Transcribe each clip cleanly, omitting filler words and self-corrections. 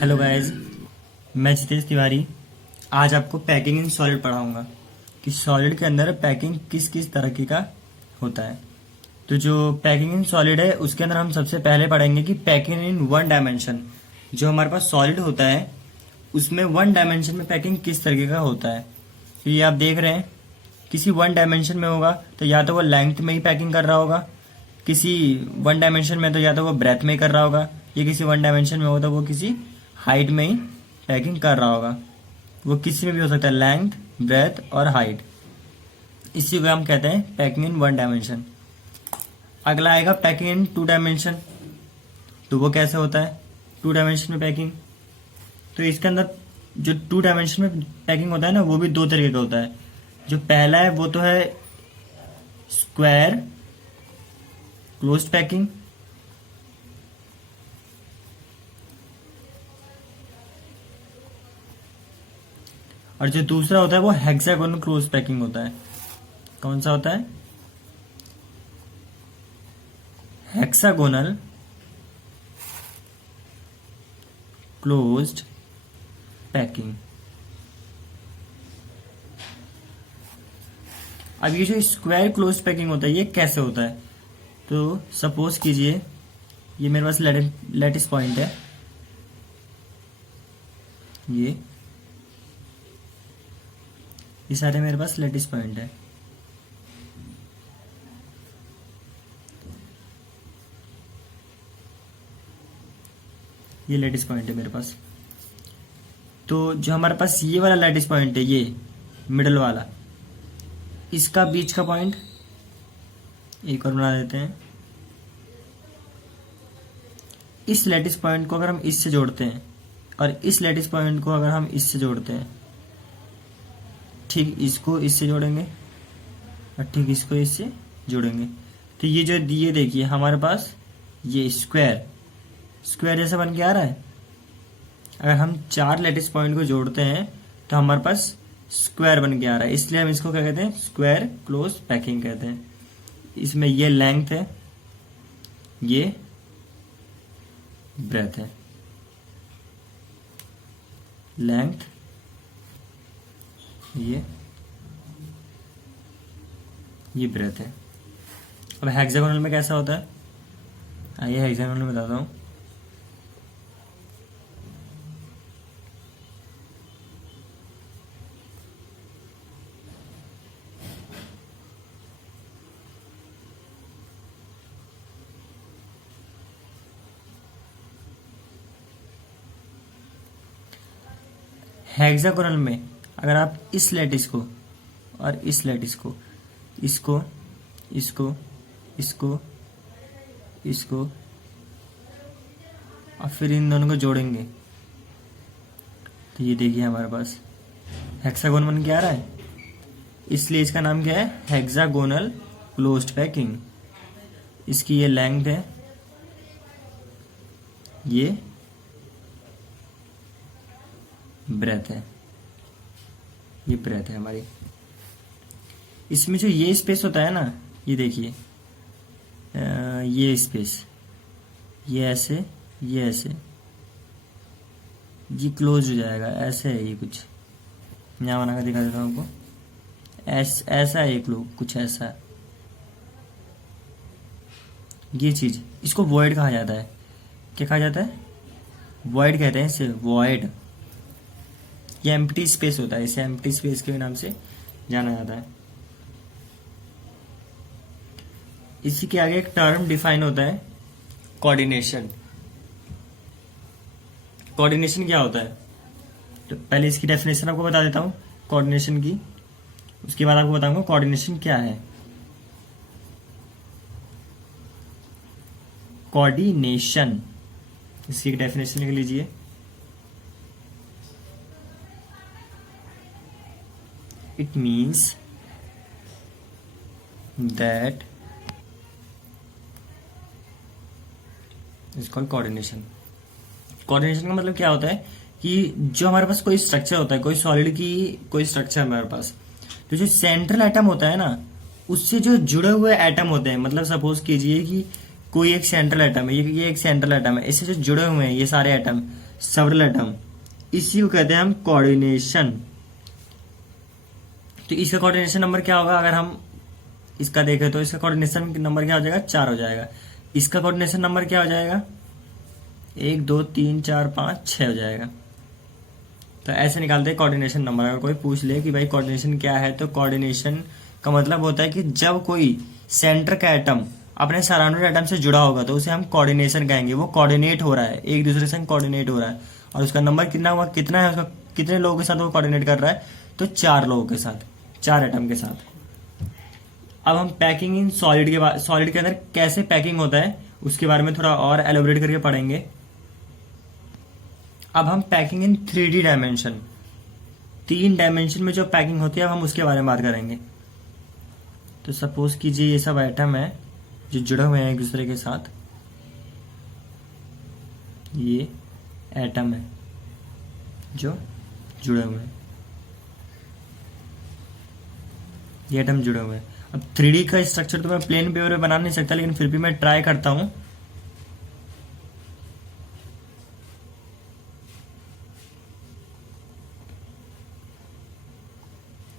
Hello guys, मैं जितेश तिवारी। आज आपको पैकिंग इन सॉलिड पढ़ाऊंगा कि सॉलिड के अंदर पैकिंग किस किस तरीके का होता है। तो जो पैकिंग इन सॉलिड है उसके अंदर हम सबसे पहले पढ़ेंगे कि पैकिंग इन वन डायमेंशन। जो हमारे पास सॉलिड होता है उसमें वन डायमेंशन में पैकिंग किस तरीके का होता है। तो ये आप देख रहे हैं, किसी वन डायमेंशन में होगा तो या तो वो लेंथ में ही पैकिंग कर रहा होगा, किसी वन डायमेंशन में तो या तो वो ब्रेथ में ही कर रहा होगा, या किसी वन डायमेंशन में होगा तो वो किसी हाइट में ही पैकिंग कर रहा होगा। वो किसी में भी हो सकता है, लेंथ, ब्रेथ और हाइट। इसी को हम कहते हैं पैकिंग इन वन डायमेंशन। अगला आएगा पैकिंग इन टू डायमेंशन। तो वो कैसे होता है टू डायमेंशन में पैकिंग। तो इसके अंदर जो टू डायमेंशन में पैकिंग होता है ना, वो भी दो तरीके का होता है। जो पहला है वो तो है स्क्वायर क्लोज्ड पैकिंग, और जो दूसरा होता है वो हेक्सागोनल क्लोज पैकिंग होता है। कौन सा होता है? Hexagonal closed packing. अब ये जो स्क्वायर क्लोज पैकिंग होता है ये कैसे होता है? तो सपोज कीजिए ये मेरे पास लैटिस पॉइंट है, ये सारे मेरे पास लैटिस पॉइंट है। ये लैटिस पॉइंट है मेरे पास। तो जो हमारे पास ये वाला लैटिस पॉइंट है, ये मिडल वाला, इसका बीच का पॉइंट एक और बना देते हैं। इस लैटिस पॉइंट को अगर हम इससे जोड़ते हैं और इस लैटिस पॉइंट को अगर हम इससे जोड़ते हैं, ठीक इसको इससे जोड़ेंगे और ठीक इसको इससे जोड़ेंगे, तो ये जो ये देखिए हमारे पास ये स्क्वायर जैसा बन के आ रहा है। अगर हम चार लैटिस पॉइंट को जोड़ते हैं तो हमारे पास स्क्वायर बन के आ रहा है, इसलिए हम इसको क्या कहते हैं? स्क्वायर क्लोज पैकिंग कहते हैं। इसमें ये लेंथ है, ये ब्रेथ है, लेंथ, ये ब्रेथ है। अब हेक्सागोनल में कैसा होता है? आइए हेक्सागोनल में बताता हूं। हेक्सागोनल में अगर आप इस लैटिस को और इस लैटिस को, इसको इसको इसको इसको और फिर इन दोनों को जोड़ेंगे तो ये देखिए हमारे पास हेक्सागोन बन के आ रहा है। इसलिए इसका नाम क्या है? Hexagonal closed packing. इसकी ये लेंथ है, ये ब्रेथ है, ये ब्रेथ है हमारी। इसमें जो ये स्पेस होता है ना, ये देखिए ये स्पेस, ये ऐसे, ये ऐसे, ये क्लोज हो जाएगा। ऐसे है ये कुछ, यहाँ बना कर दिखा देता हूँ आपको। ऐसा है एक लोग, कुछ ऐसा ये चीज, इसको वॉइड कहा जाता है। क्या कहा जाता है? वॉइड कहते हैं इसे, वॉइड। ये एम्प्टी स्पेस होता है, इसे एम्प्टी स्पेस के नाम से जाना जाता है। इसी के आगे एक टर्म डिफाइन होता है, कोऑर्डिनेशन। कोऑर्डिनेशन क्या होता है? तो पहले इसकी डेफिनेशन आपको बता देता हूं कोऑर्डिनेशन की, उसके बाद आपको बताऊंगा कोऑर्डिनेशन क्या है। कोऑर्डिनेशन, इसकी डेफिनेशन लिख लीजिए। It means that is called coordination. Coordination का मतलब क्या होता है कि जो हमारे पास कोई स्ट्रक्चर होता है, कोई सॉलिड की कोई स्ट्रक्चर हमारे पास, तो जो सेंट्रल एटम होता है ना, उससे जो जुड़े हुए एटम होते हैं, मतलब सपोज कीजिए कि कोई एक सेंट्रल एटम है, ये एक सेंट्रल एटम है, इससे जो जुड़े हुए हैं ये सारे एटम सेवरल एटम, इसी को कहते हैं हम कोऑर्डिनेशन। तो इसका कोऑर्डिनेशन नंबर क्या होगा, अगर हम इसका देखें तो इसका कोऑर्डिनेशन नंबर क्या हो जाएगा, 4 हो जाएगा। इसका कोऑर्डिनेशन नंबर क्या हो जाएगा, 1 2 3 4 5 6 हो जाएगा। तो ऐसे निकालते हैं कोऑर्डिनेशन नंबर। अगर कोई पूछ ले कि भाई कोऑर्डिनेशन क्या है, तो कोऑर्डिनेशन का मतलब होता है कि जब कोई सेंटर का एटम अपने सराउंडिंग एटम से जुड़ा होगा तो उसे हम कोऑर्डिनेशन कहेंगे। वो कोऑर्डिनेट हो रहा है, एक दूसरे से कोऑर्डिनेट हो रहा है, और उसका नंबर कितना हुआ, कितना है उसका, कितने लोगों के साथ वो कोऑर्डिनेट कर रहा है, तो 4 लोगों के साथ, 4 एटम के साथ। अब हम पैकिंग इन सॉलिड के बाद, सॉलिड के अंदर कैसे पैकिंग होता है उसके बारे में थोड़ा और एलोबरेट करके पढ़ेंगे। अब हम packing in 3D dimension, 3 dimension में जो पैकिंग होती है, अब हम उसके बारे में बात करेंगे। तो सपोज कीजिए ये सब आइटम है जो जुड़े हुए हैं एक दूसरे के साथ, ये एटम है जो जुड़े हुए हैं, ये एटम जुड़े हुए हैं। अब 3D का स्ट्रक्चर तो मैं प्लेन पेपर में बना नहीं सकता, लेकिन फिर भी मैं ट्राई करता हूं।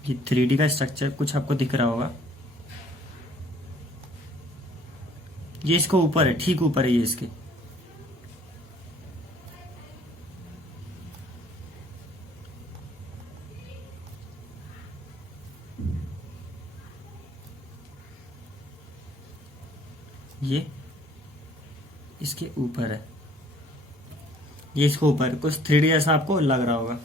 ये 3D का स्ट्रक्चर कुछ आपको दिख रहा होगा, ये इसको ऊपर है, ठीक ऊपर है ये इसके। ये इसके ऊपर है, ये इसको ऊपर, कुछ 3D ऐसा आपको लग रहा होगा।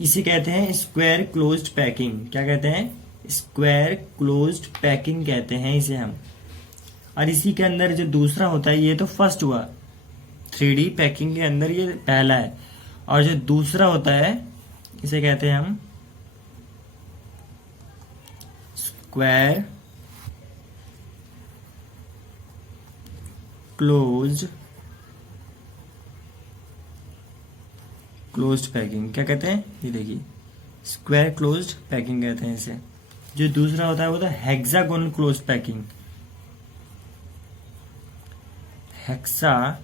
इसी कहते हैं स्क्वायर क्लोज्ड पैकिंग। क्या कहते हैं, स्क्वायर क्लोज्ड पैकिंग कहते हैं इसे हम। और इसी के अंदर जो दूसरा होता है, ये तो फर्स्ट हुआ 3D पैकिंग के अंदर, ये पहला है। और जो दूसरा होता है इसे कहते हैं हम स्क्वायर क्लोज्ड पैकिंग। क्या कहते हैं, ये देखिए स्क्वायर क्लोज्ड पैकिंग कहते हैं इसे। जो दूसरा होता है वो होता है hexagonal closed packing. Hexagonal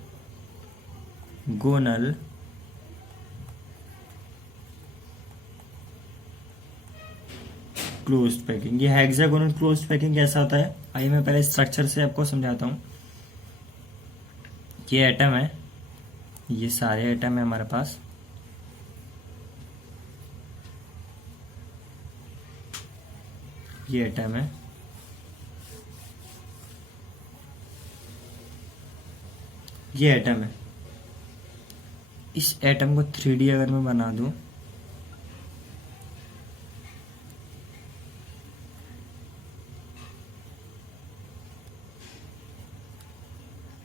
closed packing. ये हेक्सागोनल क्लोज्ड पैकिंग कैसा होता है, आइए मैं पहले स्ट्रक्चर से आपको समझाता हूं। ये एटम है, ये सारे एटम है हमारे पास, ये एटम है, ये एटम है। इस एटम को 3D अगर मैं बना दूं,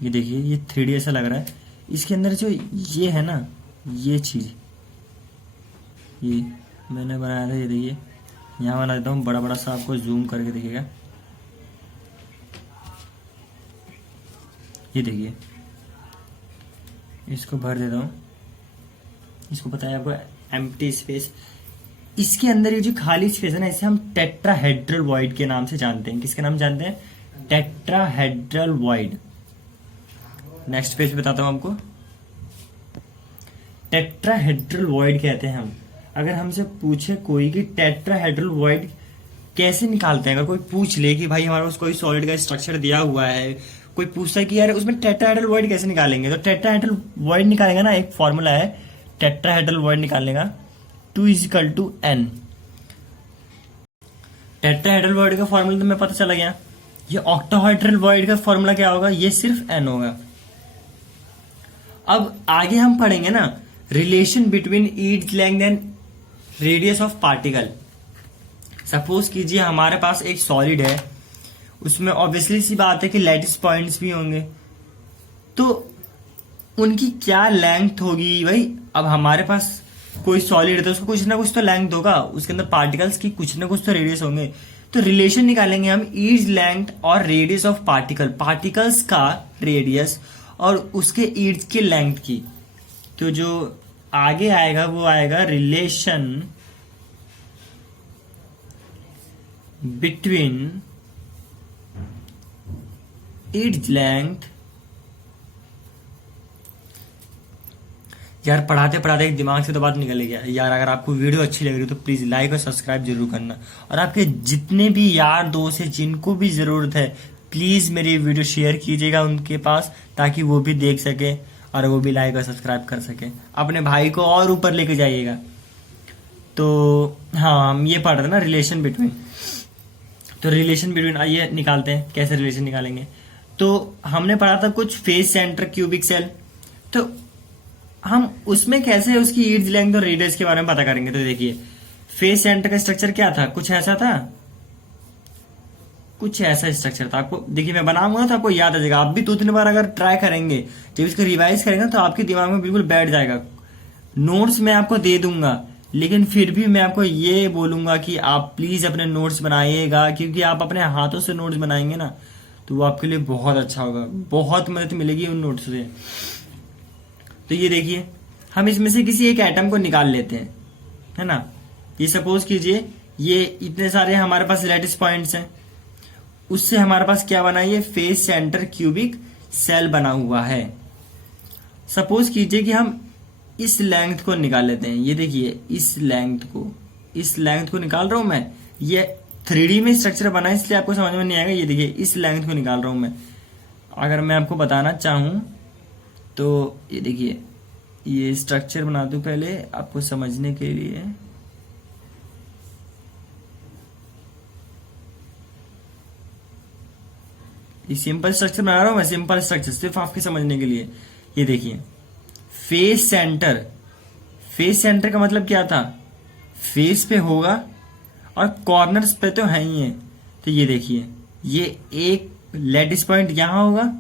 ये देखिए ये 3D ऐसा लग रहा है। इसके अंदर जो ये है ना, ये चीज, ये मैंने बनाया था, ये देखिए यहाँ बना देता हूँ बड़ा बड़ा सा, आपको जूम करके देखिएगा। ये देखिए इसको भर देता हूँ, इसको पता है आपको एम्प्टी स्पेस। इसके अंदर ये जो खाली स्पेस है ना, इसे हम टेट्राहेड्रल वॉइड के नाम से जानते हैं। किसके नाम जानते हैं, टेट्राहेड्रल वॉइड। नेक्स्ट पेज बताता हूं आपको। टेट्राहेड्रल वॉइड कहते हैं हम। अगर हमसे पूछे कोई कि टेट्राहेड्रल वॉइड कैसे निकालते हैं, अगर कोई पूछ ले कि भाई हमारे पास कोई सॉलिड का स्ट्रक्चर दिया हुआ है, कोई पूछता है कि यार उसमें टेट्राहेड्रल वॉइड कैसे निकालेंगे, तो टेट्राहेड्रल वॉइड निकालेगा ना, एक फॉर्मूला है टेट्राहेड्रल वॉइड निकालने का, 2:n। टेट्राहेड्रल वॉइड का फॉर्मूला तो मैं पता चला गया। ये ऑक्टाहेड्रल वॉइड का फॉर्मूला क्या होगा, ये सिर्फ n होगा। अब आगे हम पढ़ेंगे ना relation between each length and radius of particle. Suppose कीजिए हमारे पास एक सॉलिड है, उसमें ऑब्वियसली सी बात है कि लैटिस पॉइंट्स भी होंगे, तो उनकी क्या लेंथ होगी भाई। अब हमारे पास कोई सॉलिड है तो उसको कुछ ना कुछ तो लेंथ होगा, उसके अंदर पार्टिकल्स की कुछ ना कुछ तो रेडियस होंगे। तो रिलेशन निकालेंगे हम ईच लेंथ और रेडियस ऑफ पार्टिकल, पार्टिकल्स का रेडियस और उसके ईच के लेंथ की। तो जो आगे आएगा वो आएगा रिलेशन बिटवीन ईच लेंथ यार पढ़ाते पढ़ाते दिमाग से तो बात निकल गया यार। अगर आपको वीडियो अच्छी लग रही है तो प्लीज लाइक और सब्सक्राइब जरूर करना, और आपके जितने भी यार दोस्त हैं जिनको भी जरूरत है प्लीज मेरी वीडियो शेयर कीजिएगा उनके पास, ताकि वो भी देख सके और वो भी लाइक और सब्सक्राइब कर सके। अपने भाई को और ऊपर लेके जाइएगा। तो हाँ, हम ये पढ़ रहे थे ना रिलेशन बिटवीन, तो रिलेशन बिटवीन आइए निकालते हैं, कैसे रिलेशन निकालेंगे। तो हमने पढ़ा था कुछ फेस सेंटर क्यूबिक सेल, तो हम उसमें कैसे उसकी ईड्स लेंथ और रेडियस के बारे में पता करेंगे। तो देखिए फेस सेंटर का स्ट्रक्चर क्या था, कुछ ऐसा था, कुछ ऐसा स्ट्रक्चर था। आपको देखिए मैं बनाऊंगा तो आपको याद आ जाएगा। आप भी 2-3 बार अगर ट्राई करेंगे, जब इसको रिवाइज करेंगे तो आपके दिमाग में बिल्कुल बैठ जाएगा। नोट्स मैं आपको दे दूंगा, लेकिन फिर भी मैं आपको ये बोलूंगा कि आप प्लीज अपने नोट्स बनाइएगा, क्योंकि आप अपने हाथों से नोट्स बनाएंगे ना तो वो आपके लिए बहुत अच्छा होगा, बहुत मदद मिलेगी उन नोट्स से। तो ये देखिए हम इसमें से किसी एक एटम को निकाल लेते हैं, है ना। ये सपोज कीजिए ये इतने सारे हमारे पास लैटिस पॉइंट्स हैं, उससे हमारे पास क्या बना, ये फेस सेंटर क्यूबिक सेल बना हुआ है। सपोज कीजिए कि हम इस लेंथ को निकाल लेते हैं। ये देखिए इस लेंथ को निकाल रहा हूं मैं। ये 3D में स्ट्रक्चर बना है इसलिए आपको समझ में नहीं आएगा। ये देखिए इस लेंथ को निकाल रहा हूं मैं। अगर मैं आपको बताना चाहूं तो ये देखिए ये स्ट्रक्चर बना दूं पहले आपको समझने के लिए। ये सिंपल स्ट्रक्चर बना रहा हूं मैं, सिंपल स्ट्रक्चर सिर्फ आपके समझने के लिए। ये देखिए फेस सेंटर का मतलब क्या था, फेस पे होगा और कॉर्नर्स पे तो है ही है। तो ये देखिए ये एक लैटिस पॉइंट यहां होगा,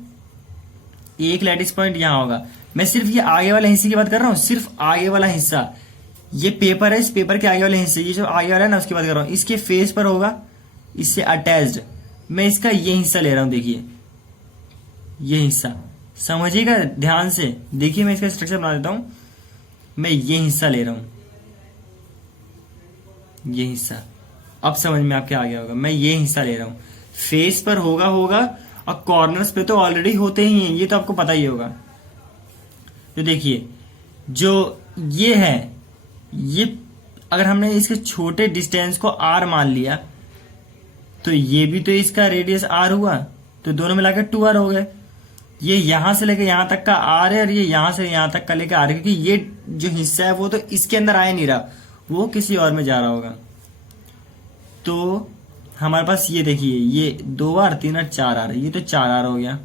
एक लैटिस पॉइंट यहां होगा। मैं सिर्फ ये आगे वाले हिस्से की बात कर रहा हूं, सिर्फ आगे वाला हिस्सा। ये पेपर है, इस पेपर के आगे वाले हिस्से, ये जो आगे वाला है ना उसकी बात कर रहा हूं। इसके फेस पर होगा, इससे अटैच्ड। मैं इसका ये हिस्सा ले रहा हूं, देखिए ये हिस्सा समझिएगा ध्यान से। देखिए मैं इसका स्ट्रक्चर बना देता हूं। मैं ये हिस्सा ले रहा हूं, ये हिस्सा अब समझ में आपके आ गया होगा। मैं ये हिस्सा ले रहा हूं, फेस पर होगा और कॉर्नर्स पे तो ऑलरेडी होते ही हैं, ये तो आपको पता ही होगा। तो देखिए जो ये है, ये अगर हमने इसके छोटे डिस्टेंस को r मान लिया तो ये भी तो इसका रेडियस r हुआ, तो दोनों मिलाकर 2r हो गए। ये यहां से लेकर यहां तक का r है और ये यहां से यहां तक का लेकर r है, क्योंकि ये जो हिस्सा है वो तो इसके अंदर आ नहीं रहा, वो किसी और में जा रहा होगा। तो हमारे पास ये देखिए ये 2r 3r 4r, ये तो 4r हो गया।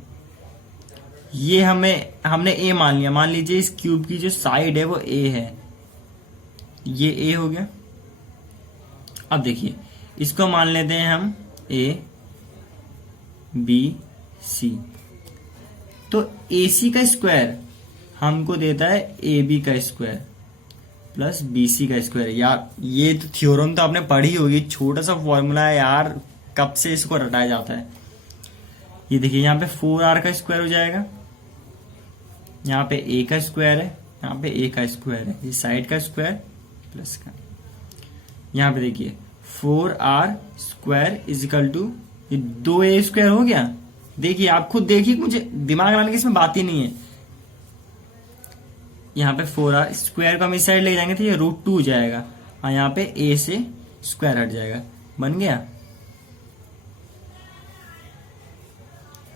ये हमने a मान लिया। मान लीजिए इस क्यूब की जो साइड है वो a है, ये a हो गया। अब देखिए इसको मान लेते हैं हम a b c, तो AC का स्क्वायर हमको देता है AB का स्क्वायर प्लस BC का स्क्वायर। यार ये तो थ्योरम तो आपने पढ़ी होगी, छोटा सा फॉर्मूला है यार, कब से इसको रटाया जाता है। ये देखिए यहाँ पे 4r का स्क्वायर हो जाएगा, यहाँ पे a का स्क्वायर है, यहाँ पे a का स्क्वायर है, ये साइड का स्क्वायर प्लस का। यहाँ पे देखिए 4r स्क्वायर इजिकल टू ये 2a स्क्वायर हो गया। देखिए आप खुद देखिए, मुझे दिमाग लगाने की इसमें बात ही नहीं है। यहाँ पे 4r स्क्वायर को हम इस साइड ले जाएंगे तो ये √2 हो जाएगा, और यहाँ पे a से स्क्वायर हट जाएगा। बन गया,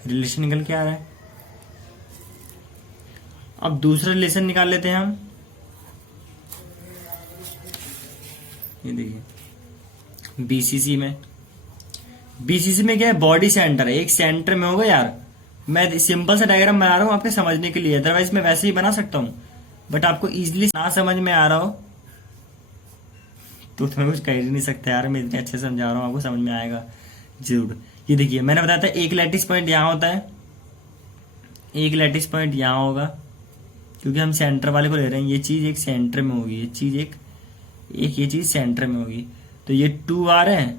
रिलेशन निकल के आ रहा है। अब दूसरा रिलेशन निकाल लेते हैं हम। ये देखिए बीसीसी में क्या है, बॉडी सेंटर है, एक सेंटर में होगा। यार मैं सिंपल सा डायग्राम बना रहा हूं आपके समझने के लिए, अदरवाइज मैं वैसे ही बना सकता हूं, बट आपको इजीली ना समझ में आ रहा हो तो तुम्हें कुछ कह ही नहीं सकता यार। मैं इतने अच्छे से समझा रहा हूं, आपको समझ में आएगा जरूर। ये देखिए मैंने बताया था एक लैटिस पॉइंट यहां होता है, एक लैटिस पॉइंट यहां होगा, क्योंकि हम सेंटर वाले को ले रहे हैं। ये चीज एक सेंटर में होगी, ये चीज एक ये चीज सेंटर में होगी। तो ये 2r है,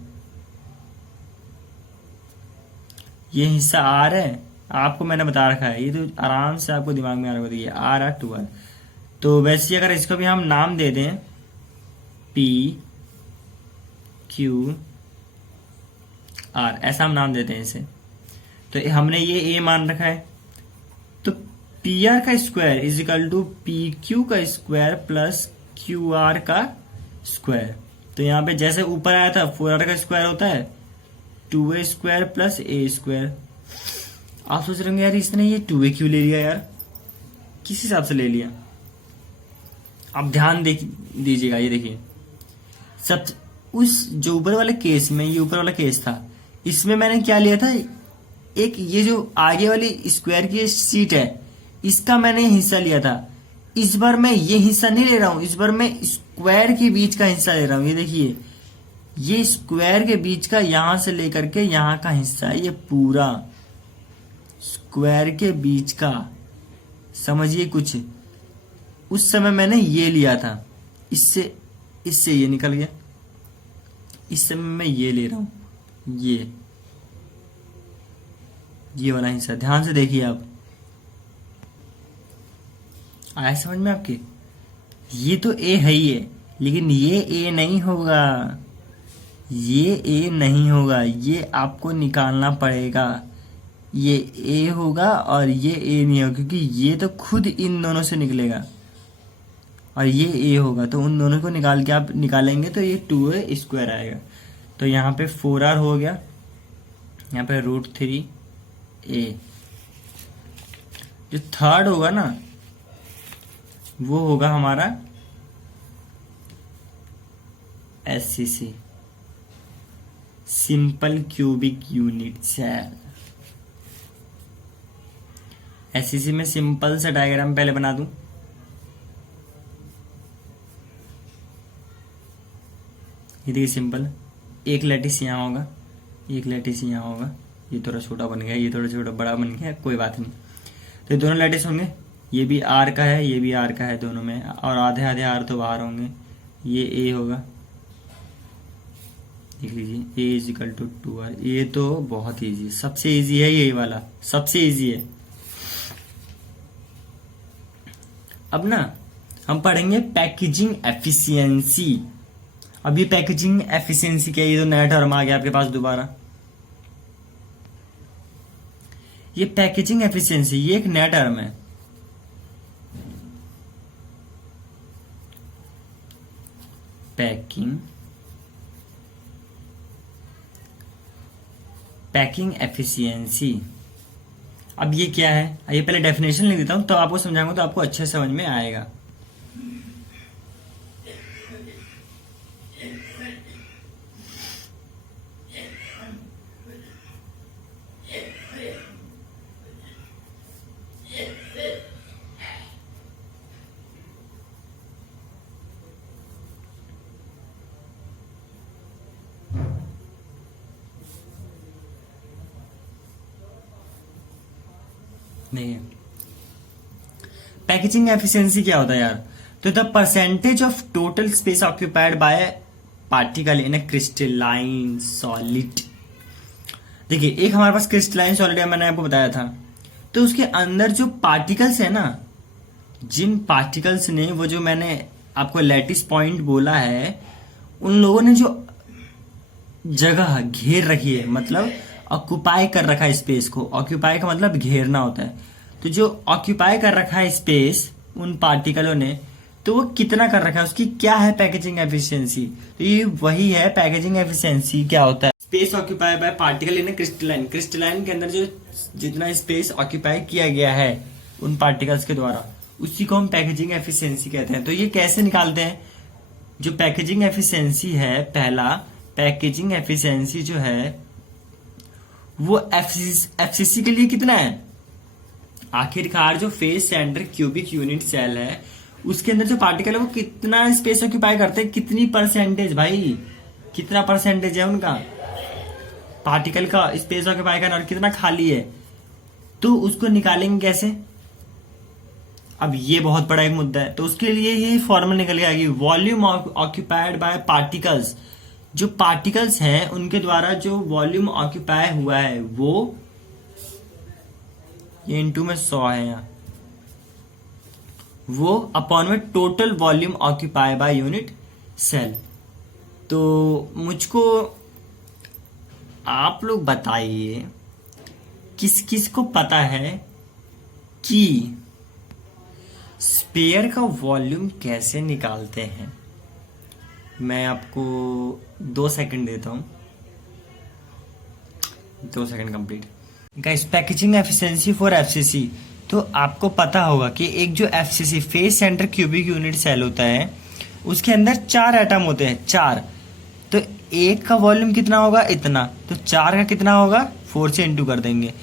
ये हिस्सा r है, आपको मैंने बता रखा है, ये तो आराम से आपको दिमाग में आ रहा है। r 2r। तो वैसे अगर इसको भी हम नाम दे दें p q r, ऐसा हम नाम देते हैं इसे, तो हमने ये a मान रखा है। तो पी आर का square is equal to P Q का स्क्वायर प्लस क्यू आर का स्क्वायर। तो यहाँ पे जैसे ऊपर आया था 4r का स्क्वायर होता है 2a स्क्वायर प्लस ए स्क्वायर। आप सोच रहे होंगे यार इसने ये 2a क्यों ले लिया यार, किस हिसाब से ले लिया। आप ध्यान दीजिएगा, ये देखिए सब उस जो ऊपर वाले केस में, ये ऊपर वाला केस था, इसमें मैंने क्या लिया था, एक ये जो आगे वाली स्क्वायर की शीट है इसका मैंने हिस्सा लिया था। इस बार मैं ये हिस्सा नहीं ले रहा हूं, इस बार मैं स्क्वायर के बीच का हिस्सा ले रहा हूं। ये देखिए ये स्क्वायर के बीच का, यहां से लेकर के यहां का हिस्सा है, ये पूरा स्क्वायर के बीच का, समझिए कुछ। उस समय मैंने ये लिया था, इससे ये निकल गया, इस समय मैं ये ले रहा हूं, ये वाला हिस्सा। ध्यान से देखिए आप, आया समझ में आपके। ये तो ए है ही है, लेकिन ये ए नहीं होगा, ये ए नहीं होगा, ये आपको निकालना पड़ेगा। ये ए होगा और ये ए नहीं होगा, क्योंकि ये तो खुद इन दोनों से निकलेगा और ये ए होगा, तो उन दोनों को निकाल के आप निकालेंगे तो ये 2a स्क्वायर आएगा। तो यहाँ पे 4r हो गया, यहाँ पे √3a। जो थर्ड होगा ना वो होगा हमारा SCC, simple cubic unit cell. SCC में सिंपल सा डायग्राम पहले बना दूं। ये देखिए सिंपल, एक लैटिस यहाँ होगा, एक लैटिस यहाँ होगा। ये थोड़ा छोटा बन गया, ये थोड़ा छोटा बड़ा बन गया, कोई बात नहीं। तो दोनों लैटिस होंगे, ये भी आर का है, ये भी आर का है दोनों में, और आधे आधे आर तो बाहर होंगे। ये ए होगा, देख लीजिए ए इज इक्वल टू 2r। ये तो बहुत ईजी, सबसे ईजी है यही वाला, सबसे ईजी है। अब ना हम पढ़ेंगे पैकेजिंग एफिशिएंसी। अब ये पैकेजिंग एफिशिएंसी क्या है, ये तो नया टर्म आ गया आपके पास दोबारा। ये पैकेजिंग एफिशिएंसी ये एक नया टर्म है। पैकिंग एफिशिएंसी, अब ये क्या है, ये पहले डेफिनेशन लिख देता हूं तो आपको समझाऊंगा तो आपको अच्छे समझ में आएगा। नहीं, पैकेजिंग एफिशिएंसी क्या होता है यार, तो the percentage of total space occupied by particle in A crystalline solid. देखिए एक हमारे पास क्रिस्टलाइन सॉलिड है, मैंने आपको बताया था, तो उसके अंदर जो पार्टिकल्स है ना, जिन पार्टिकल्स ने वो जो मैंने आपको लैटिस पॉइंट बोला है, उन लोगों ने जो जगह घेर रखी है, मतलब ऑक्यूपाई कर रखा है स्पेस को। ऑक्यूपाई का मतलब घेरना होता है। तो जो ऑक्यूपाई कर रखा है स्पेस उन पार्टिकलों ने, तो वो कितना कर रखा है, उसकी क्या है पैकेजिंग एफिशिएंसी। तो ये वही है पैकेजिंग एफिशिएंसी क्या होता है, space occupy by particle in crystalline. Crystalline के अंदर जो जितना स्पेस ऑक्यूपाई किया गया है उन पार्टिकल्स के द्वारा, उसी को हम पैकेजिंग एफिशिएंसी कहते हैं। तो ये कैसे निकालते हैं, जो पैकेजिंग एफिशिएंसी है, पहला पैकेजिंग एफिशिएंसी जो है वो एफसीसी के लिए कितना है, आखिरकार जो face centre cubic unit cell है उसके अंदर जो पार्टिकल है वो कितना स्पेस ऑक्यूपाई करते हैं, कितनी परसेंटेज, भाई कितना परसेंटेज है उनका पार्टिकल का स्पेस ऑक्यूपाई करना और कितना खाली है। तो उसको निकालेंगे कैसे, अब ये बहुत बड़ा एक मुद्दा है। तो उसके लिए ये फॉर्मूला निकल गया कि वॉल्यूम ऑक्यूपाइड बाय पार्टिकल्स, जो पार्टिकल्स हैं उनके द्वारा जो वॉल्यूम ऑक्यूपाई हुआ है वो, ये इनटू में 100 है यहाँ, वो अपॉन में total volume occupy by unit cell. तो मुझको आप लोग बताइए किस किस को पता है कि स्पेयर का वॉल्यूम कैसे निकालते हैं, मैं आपको 2 सेकंड देता हूं। 2 second complete. Guys, packaging efficiency for FCC. तो आपको पता होगा कि एक जो FCC face centre cubic unit cell होता है, उसके अंदर 4 एटम होते हैं, 4। तो एक का वॉल्यूम कितना होगा, इतना। तो 4 का कितना होगा, 4 से इंटू कर देंगे।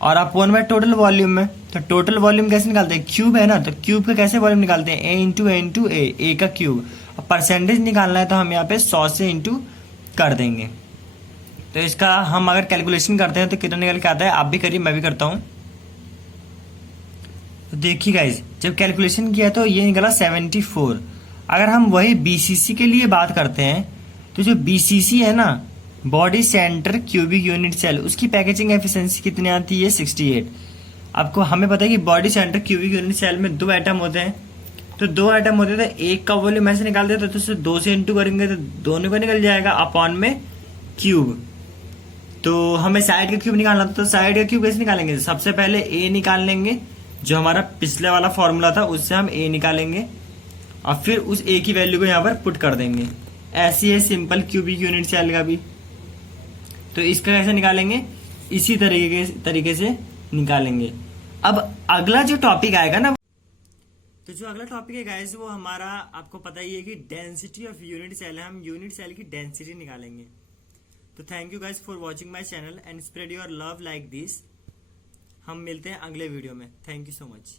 और आप 1/, टोटल वॉल्यूम में, तो टोटल वॉल्यूम कैसे निकालते हैं, क्यूब है ना, तो क्यूब का कैसे वॉल्यूम निकालते हैं, ए इंटू ए का क्यूब। और परसेंटेज निकालना है तो हम यहाँ पे 100 से इंटू कर देंगे। तो इसका हम अगर कैलकुलेशन करते हैं तो कितना निकल के आता है, आप भी करिए, मैं भी करता हूं। तो देखिए गाइज, जब कैलकुलेशन किया तो ये निकला 74। अगर हम वही बीसीसी के लिए बात करते हैं, तो जो बीसीसी है ना, body centre cubic unit cell, उसकी पैकेजिंग एफिशिएंसी कितनी आती है, 68। आपको हमें पता है कि body centre cubic unit cell में 2 एटम होते हैं। तो 2 एटम होते थे, एक का वॉल्यूम ऐसे निकाल देते तो उससे 2 से इंटू करेंगे तो दोनों का निकल जाएगा अपॉन में क्यूब। तो हमें साइड का क्यूब निकालना था, तो साइड का क्यूब कैसे निकालेंगे, सबसे पहले ए निकाल लेंगे, जो हमारा पिछले वाला फॉर्मूला था उससे हम ए निकालेंगे और फिर उस ए की वैल्यू को यहाँ पर पुट कर देंगे। ऐसी है सिंपल क्यूबिक यूनिट सेल का भी। तो इसका कैसे निकालेंगे, इसी तरीके से निकालेंगे। अब अगला जो टॉपिक आएगा ना, तो जो अगला टॉपिक है गाइस, वो हमारा आपको पता ही है कि डेंसिटी ऑफ यूनिट सेल है। हम यूनिट सेल की डेंसिटी निकालेंगे। तो thank you guys for watching my channel and spread your love like this. हम मिलते हैं अगले वीडियो में। Thank you so much.